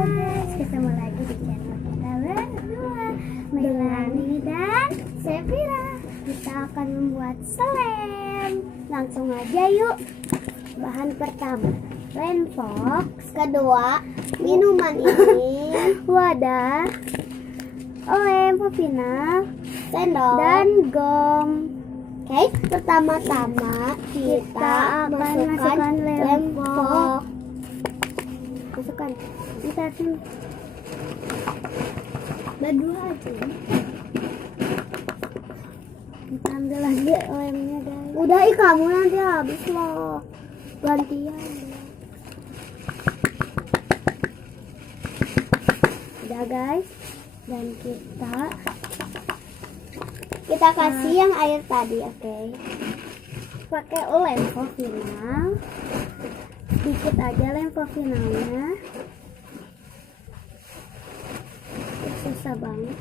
guys, ketemu lagi di channel kita berdua, Melani dan Sevira. Kita akan membuat slime. Langsung aja yuk. Bahan pertama Rainfox, kedua minuman ini, wadah, lem final, sendok, dan gom. Oke, pertama-tama kita masukkan Rainfox. Masukkan. Kita sini. Berdua aja. Kita ambil lagi lemnya guys. Udah kamu nanti habis loh. Gantian. Udah guys. Dan kita kasih yang air tadi, oke. Pakai lem final. Sedikit aja lem finalnya. Susah banget.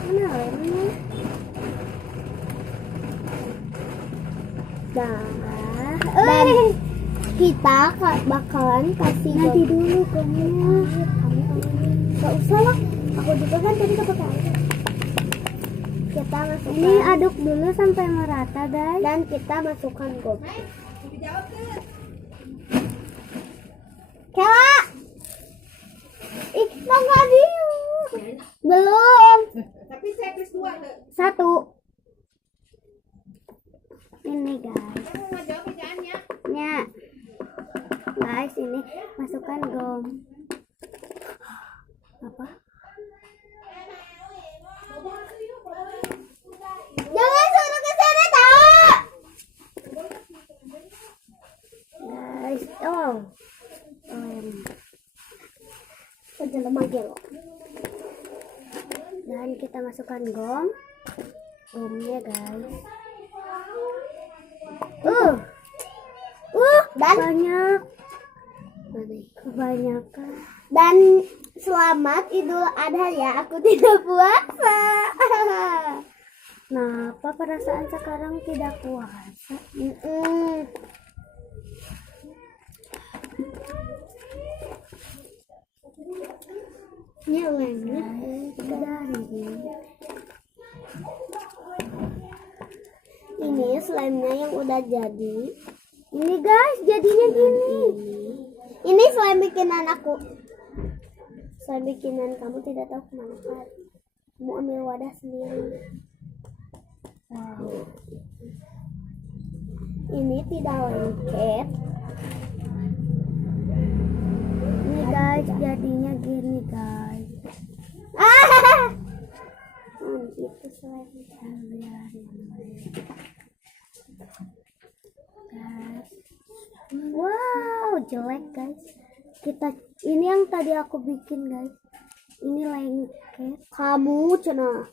Mana lemnya? Dan kita bakalan kasih nanti dulu gomnya. Gak usah lah, aku juga kan tadi pakai air. Kita masukkan. Ini aduk dulu sampai merata guys. Dan kita masukkan gom. Kela, nggak dia. Belum. Tapi saya plus 2 1. Ini guys. Kamu mau jawab kerjaannya? Ya. Guys, ini masukkan gom. Apa? Jangan suruh ke sana tahu. Guys, dan kita masukkan gomnya guys. Dan banyak, kebanyakan. Dan selamat Idul Adha ya, aku tidak puasa. Nah, apa perasaan sekarang tidak puasa? Ini lemnya ini slime-nya yang udah jadi. Ini guys, jadinya gini. Ini slime bikinan aku. Slime bikinan kamu tidak tahu kemana kan? Kamu ambil wadah sendiri. Wow. Ini tidak lengket. Ini guys, jadinya gini guys. Itu slime guys. Wow, jelek guys. Ini yang tadi aku bikin guys. Ini lengket. Kamu cina.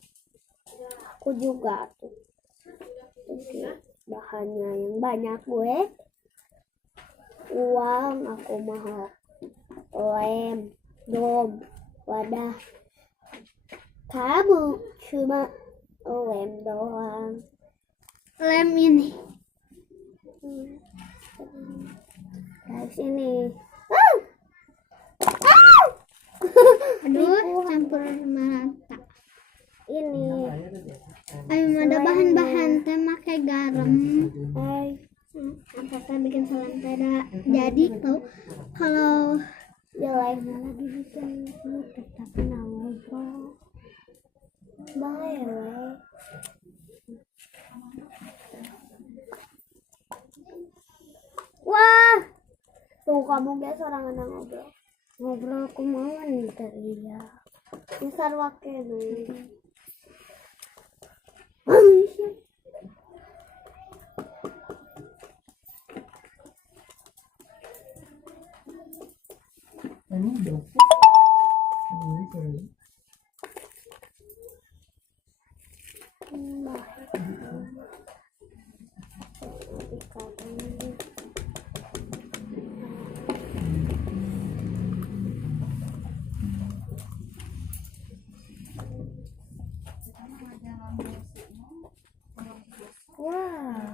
Aku juga tuh. Oke, bahannya yang banyak gue. Uang aku mahal. Lem, gom, wadah. Kamu cuma lem doang. Lem ini. Guys ini. Aduh, campur merata. Ini. Ayo ada bahan-bahan teh pakai garam. Apakah bikin salam tidak jadi tuh kalau jeleknya lagi bikin tetap ngobrol. Bye. Wah, tuh kamu guys orang anak ngobrol aku mau nih ya. Besar wakil nih.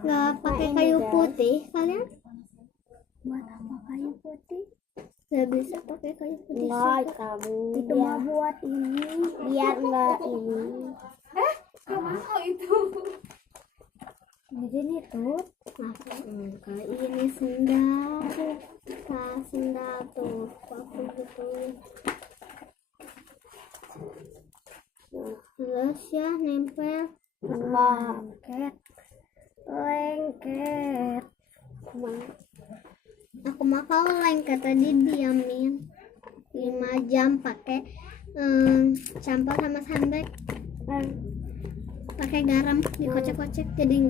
Nggak pakai kayu putih kalian? Buat apa kayu putih? Nggak bisa pakai kayu putih. Enggak, kamu. Itu mah buat ini. Biar nggak ini. Kemana itu? Jadi nih tuh. Enggak, ini sendal. Nah, sendal tuh. Aku gituin. Terus ya nempel. Lengket. Lengket. Aku mah kalau lengket tadi diamin 5 jam pakai campur sama sandek, pakai garam dikocek-kocek jadi